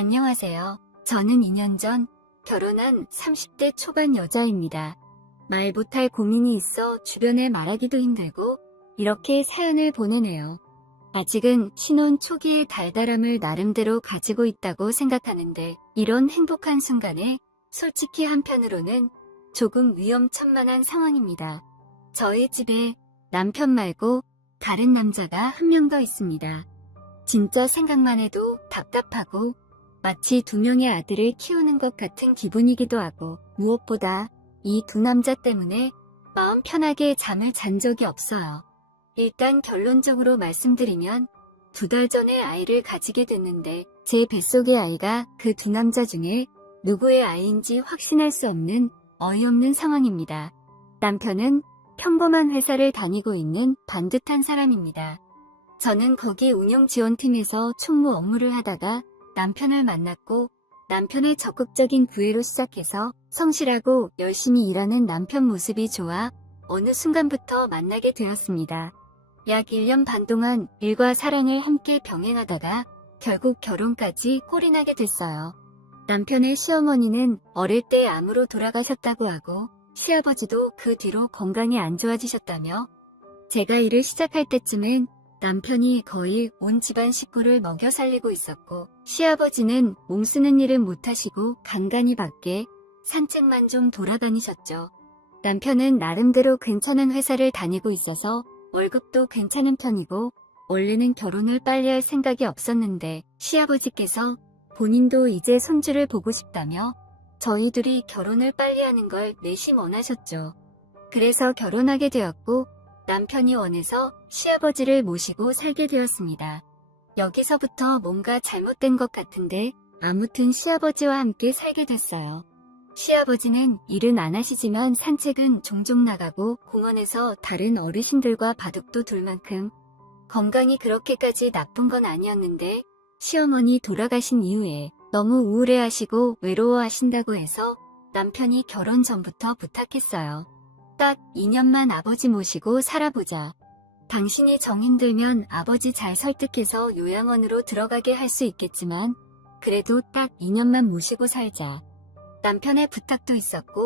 안녕하세요. 저는 2년 전 결혼한 30대 초반 여자입니다. 말 못할 고민이 있어 주변에 말하기도 힘들고 이렇게 사연을 보내네요. 아직은 신혼 초기의 달달함을 나름대로 가지고 있다고 생각하는데 이런 행복한 순간에 솔직히 한편으로는 조금 위험천만한 상황입니다. 저희 집에 남편 말고 다른 남자가 한 명 더 있습니다. 진짜 생각만 해도 답답하고 마치 두 명의 아들을 키우는 것 같은 기분이기도 하고 무엇보다 이 두 남자 때문에 마음 편하게 잠을 잔 적이 없어요. 일단 결론적으로 말씀드리면 두 달 전에 아이를 가지게 됐는데 제 뱃속의 아이가 그 두 남자 중에 누구의 아이인지 확신할 수 없는 어이없는 상황입니다. 남편은 평범한 회사를 다니고 있는 반듯한 사람입니다. 저는 거기 운영지원팀에서 총무 업무를 하다가 남편을 만났고 남편의 적극적인 구애로 시작해서 성실하고 열심히 일하는 남편 모습이 좋아 어느 순간부터 만나게 되었습니다. 약 1년 반 동안 일과 사랑을 함께 병행하다가 결국 결혼까지 꼴이 나게 됐어요. 남편의 시어머니는 어릴 때 암으로 돌아가셨다고 하고 시아버지도 그 뒤로 건강이 안 좋아지셨다며 제가 일을 시작할 때쯤엔 남편이 거의 온 집안 식구를 먹여 살리고 있었고 시아버지는 몸 쓰는 일은 못하시고 간간히 밖에 산책만 좀 돌아다니셨죠. 남편은 나름대로 괜찮은 회사를 다니고 있어서 월급도 괜찮은 편이고 원래는 결혼을 빨리 할 생각이 없었는데 시아버지께서 본인도 이제 손주를 보고 싶다며 저희 둘이 결혼을 빨리 하는 걸 내심 원하셨죠. 그래서 결혼하게 되었고 남편이 원해서 시아버지를 모시고 살게 되었습니다. 여기서부터 뭔가 잘못된 것 같은데 아무튼 시아버지와 함께 살게 됐어요. 시아버지는 일은 안 하시지만 산책은 종종 나가고 공원에서 다른 어르신들과 바둑도 둘 만큼 건강이 그렇게까지 나쁜 건 아니었는데 시어머니 돌아가신 이후에 너무 우울해하시고 외로워하신다고 해서 남편이 결혼 전부터 부탁했어요. 딱 2년만 아버지 모시고 살아보자. 당신이 정 힘들면 아버지 잘 설득해서 요양원으로 들어가게 할 수 있겠지만 그래도 딱 2년만 모시고 살자. 남편의 부탁도 있었고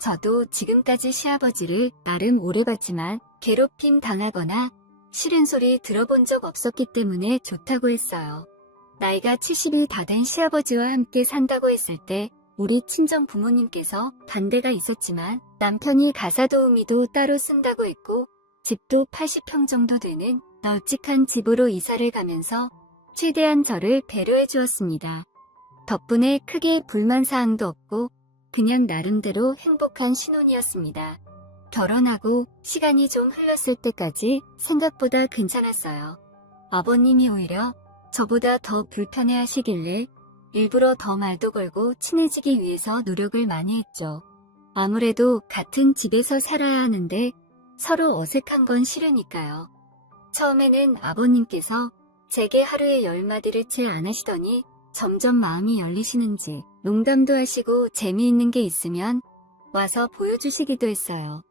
저도 지금까지 시아버지를 나름 오래 봤지만 괴롭힘 당하거나 싫은 소리 들어본 적 없었기 때문에 좋다고 했어요. 나이가 70이 다 된 시아버지와 함께 산다고 했을 때 우리 친정 부모님께서 반대가 있었지만 남편이 가사 도우미도 따로 쓴다고 했고 집도 80평 정도 되는 널찍한 집으로 이사를 가면서 최대한 저를 배려해 주었습니다. 덕분에 크게 불만사항도 없고 그냥 나름대로 행복한 신혼이었습니다. 결혼하고 시간이 좀 흘렀을 때까지 생각보다 괜찮았어요. 아버님이 오히려 저보다 더 불편해 하시길래 일부러 더 말도 걸고 친해지기 위해서 노력을 많이 했죠. 아무래도 같은 집에서 살아야 하는데 서로 어색한 건 싫으니까요. 처음에는 아버님께서 제게 하루에 열 마디를 채 안 하시더니 점점 마음이 열리시는지 농담도 하시고 재미있는 게 있으면 와서 보여주시기도 했어요.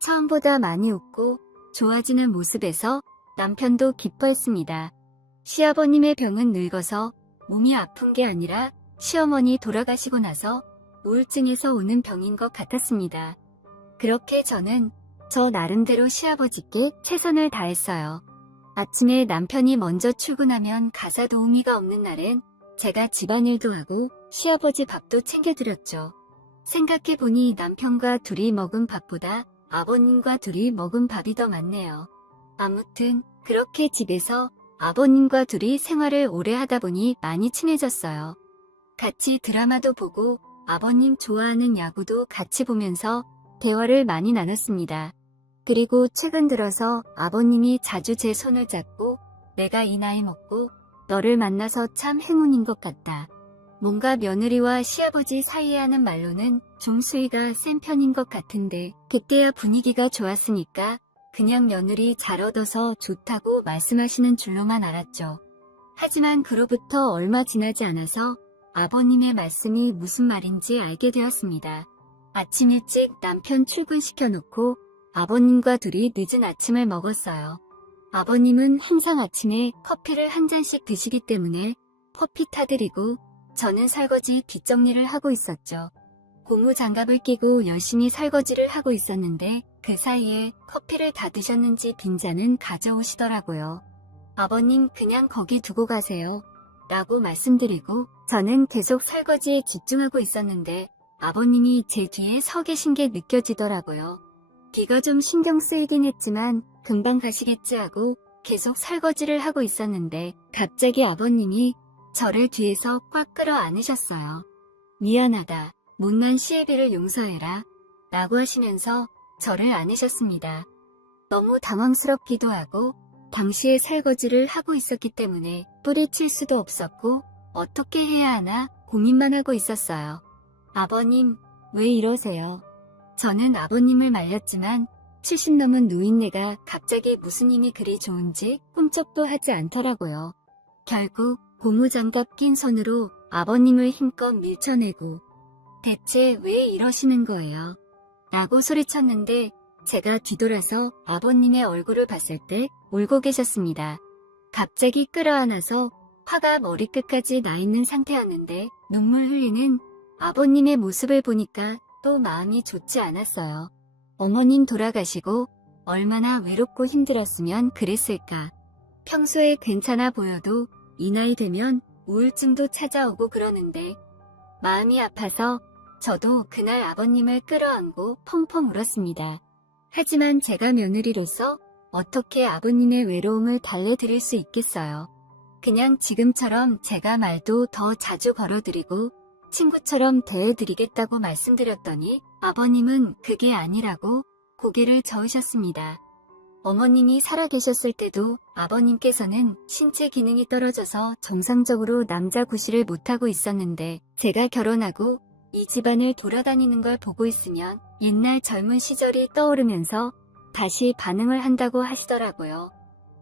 처음보다 많이 웃고 좋아지는 모습에서 남편도 기뻐했습니다. 시아버님의 병은 늙어서 몸이 아픈 게 아니라 시어머니 돌아가시고 나서 우울증에서 오는 병인 것 같았습니다. 그렇게 저는 저 나름대로 시아버지께 최선을 다했어요. 아침에 남편이 먼저 출근하면 가사 도우미가 없는 날엔 제가 집안일도 하고 시아버지 밥도 챙겨드렸죠. 생각해보니 남편과 둘이 먹은 밥보다 아버님과 둘이 먹은 밥이 더 많네요. 아무튼 그렇게 집에서 아버님과 둘이 생활을 오래 하다 보니 많이 친해졌어요. 같이 드라마도 보고 아버님 좋아하는 야구도 같이 보면서 대화를 많이 나눴습니다. 그리고 최근 들어서 아버님이 자주 제 손을 잡고 내가 이 나이 먹고 너를 만나서 참 행운인 것 같다. 뭔가 며느리와 시아버지 사이에 하는 말로는 좀 수위가 센 편인 것 같은데 그때야 분위기가 좋았으니까 그냥 며느리 잘 얻어서 좋다고 말씀하시는 줄로만 알았죠. 하지만 그로부터 얼마 지나지 않아서 아버님의 말씀이 무슨 말인지 알게 되었습니다. 아침 일찍 남편 출근시켜놓고 아버님과 둘이 늦은 아침을 먹었어요. 아버님은 항상 아침에 커피를 한 잔씩 드시기 때문에 커피 타드리고 저는 설거지 뒷정리를 하고 있었죠. 고무 장갑을 끼고 열심히 설거지를 하고 있었는데 그 사이에 커피를 다 드셨는지 빈잔은 가져오시더라고요. 아버님 그냥 거기 두고 가세요. 라고 말씀드리고 저는 계속 설거지에 집중하고 있었는데 아버님이 제 뒤에 서 계신 게 느껴지더라고요. 뒤가 좀 신경 쓰이긴 했지만 금방 가시겠지 하고 계속 설거지를 하고 있었는데 갑자기 아버님이 저를 뒤에서 꽉 끌어 안으셨어요. 미안하다. 못난 시애비를 용서해라. 라고 하시면서 저를 안으셨습니다. 너무 당황스럽기도 하고 당시에 설거지를 하고 있었기 때문에 뿌리칠 수도 없었고 어떻게 해야 하나 고민만 하고 있었어요. 아버님, 왜 이러세요? 저는 아버님을 말렸지만 70 넘은 노인네가 갑자기 무슨 힘이 그리 좋은지 꿈쩍도 하지 않더라고요. 결국 고무장갑 낀 손으로 아버님을 힘껏 밀쳐내고 대체 왜 이러시는 거예요? 라고 소리쳤는데 제가 뒤돌아서 아버님의 얼굴을 봤을 때 울고 계셨습니다. 갑자기 끌어안아서 화가 머리끝까지 나 있는 상태였는데 눈물 흘리는 아버님의 모습을 보니까 또 마음이 좋지 않았어요. 어머님 돌아가시고 얼마나 외롭고 힘들었으면 그랬을까. 평소에 괜찮아 보여도 이 나이 되면 우울증도 찾아오고 그러는데 마음이 아파서 저도 그날 아버님을 끌어안고 펑펑 울었습니다. 하지만 제가 며느리로서 어떻게 아버님의 외로움을 달래드릴 수 있겠어요. 그냥 지금처럼 제가 말도 더 자주 걸어드리고 친구처럼 대해드리겠다고 말씀드렸더니 아버님은 그게 아니라고 고개를 저으셨습니다. 어머님이 살아계셨을 때도 아버님께서는 신체 기능이 떨어져서 정상적으로 남자 구실을 못하고 있었는데 제가 결혼하고 이 집안을 돌아다니는 걸 보고 있으면 옛날 젊은 시절이 떠오르면서 다시 반응을 한다고 하시더라고요.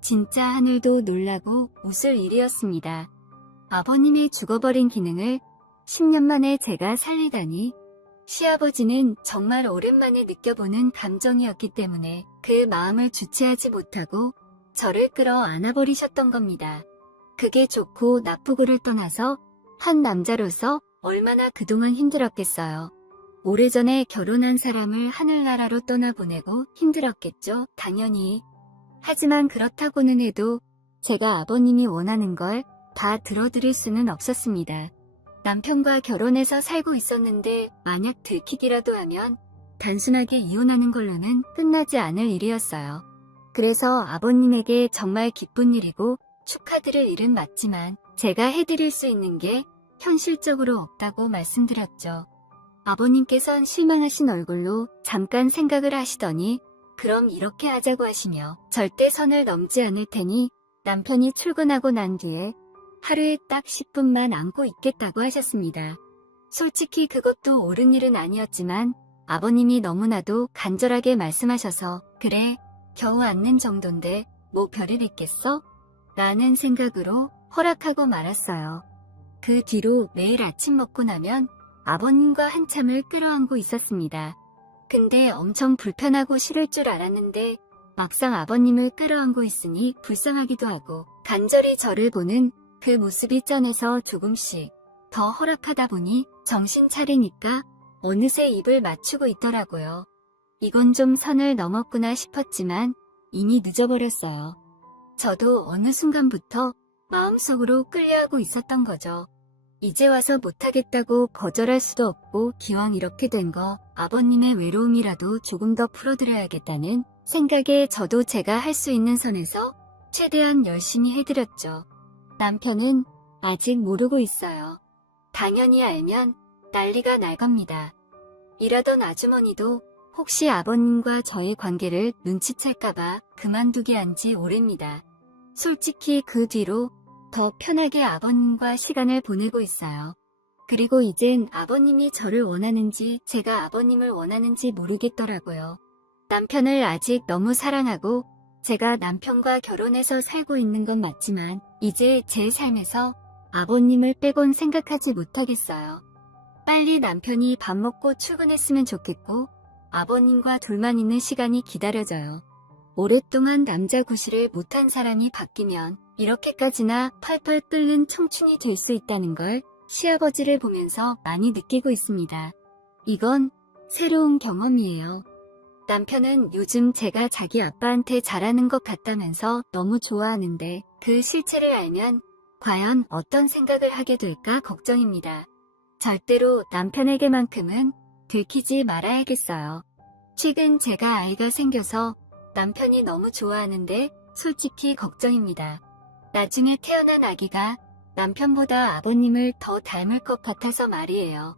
진짜 하늘도 놀라고 웃을 일이었습니다. 아버님의 죽어버린 기능을 10년 만에 제가 살리다니 시아버지는 정말 오랜만에 느껴보는 감정이었기 때문에 그 마음을 주체하지 못하고 저를 끌어 안아버리셨던 겁니다. 그게 좋고 나쁘고를 떠나서 한 남자로서 얼마나 그동안 힘들었겠어요. 오래전에 결혼한 사람을 하늘나라로 떠나보내고 힘들었겠죠, 당연히. 하지만 그렇다고는 해도 제가 아버님이 원하는 걸 다 들어드릴 수는 없었습니다. 남편과 결혼해서 살고 있었는데 만약 들키기라도 하면 단순하게 이혼하는 걸로는 끝나지 않을 일이었어요. 그래서 아버님에게 정말 기쁜 일이고 축하드릴 일은 맞지만 제가 해드릴 수 있는 게 현실적으로 없다고 말씀드렸죠. 아버님께선 실망하신 얼굴로 잠깐 생각을 하시더니 그럼 이렇게 하자고 하시며 절대 선을 넘지 않을 테니 남편이 출근하고 난 뒤에 하루에 딱 10분만 안고 있겠다고 하셨습니다. 솔직히 그것도 옳은 일은 아니었지만 아버님이 너무나도 간절하게 말씀하셔서 그래 겨우 앉는 정도인데 뭐 별일 있겠어? 라는 생각으로 허락하고 말았어요. 그 뒤로 매일 아침 먹고 나면 아버님과 한참을 끌어안고 있었습니다. 근데 엄청 불편하고 싫을 줄 알았는데 막상 아버님을 끌어안고 있으니 불쌍하기도 하고 간절히 저를 보는 그 모습이 짠해서 조금씩 더 허락하다 보니 정신 차리니까 어느새 입을 맞추고 있더라고요. 이건 좀 선을 넘었구나 싶었지만 이미 늦어버렸어요. 저도 어느 순간부터 마음속으로 끌려하고 있었던 거죠. 이제 와서 못하겠다고 거절할 수도 없고 기왕 이렇게 된 거 아버님의 외로움이라도 조금 더 풀어드려야겠다는 생각에 저도 제가 할 수 있는 선에서 최대한 열심히 해드렸죠. 남편은 아직 모르고 있어요. 당연히 알면 난리가 날 겁니다. 일하던 아주머니도 혹시 아버님과 저의 관계를 눈치챌까봐 그만두게 한 지 오래입니다. 솔직히 그 뒤로 더 편하게 아버님과 시간을 보내고 있어요. 그리고 이젠 아버님이 저를 원하는지 제가 아버님을 원하는지 모르겠더라고요. 남편을 아직 너무 사랑하고 제가 남편과 결혼해서 살고 있는 건 맞지만 이제 제 삶에서 아버님을 빼곤 생각하지 못하겠어요. 빨리 남편이 밥 먹고 출근했으면 좋겠고 아버님과 둘만 있는 시간이 기다려져요. 오랫동안 남자 구실을 못한 사람이 바뀌면 이렇게까지나 펄펄 끓는 청춘이 될 수 있다는 걸 시아버지를 보면서 많이 느끼고 있습니다. 이건 새로운 경험이에요. 남편은 요즘 제가 자기 아빠한테 잘하는 것 같다면서 너무 좋아하는데 그 실체를 알면 과연 어떤 생각을 하게 될까 걱정입니다. 절대로 남편에게만큼은 들키지 말아야겠어요. 최근 제가 아이가 생겨서 남편이 너무 좋아하는데 솔직히 걱정입니다. 나중에 태어난 아기가 남편보다 아버님을 더 닮을 것 같아서 말이에요.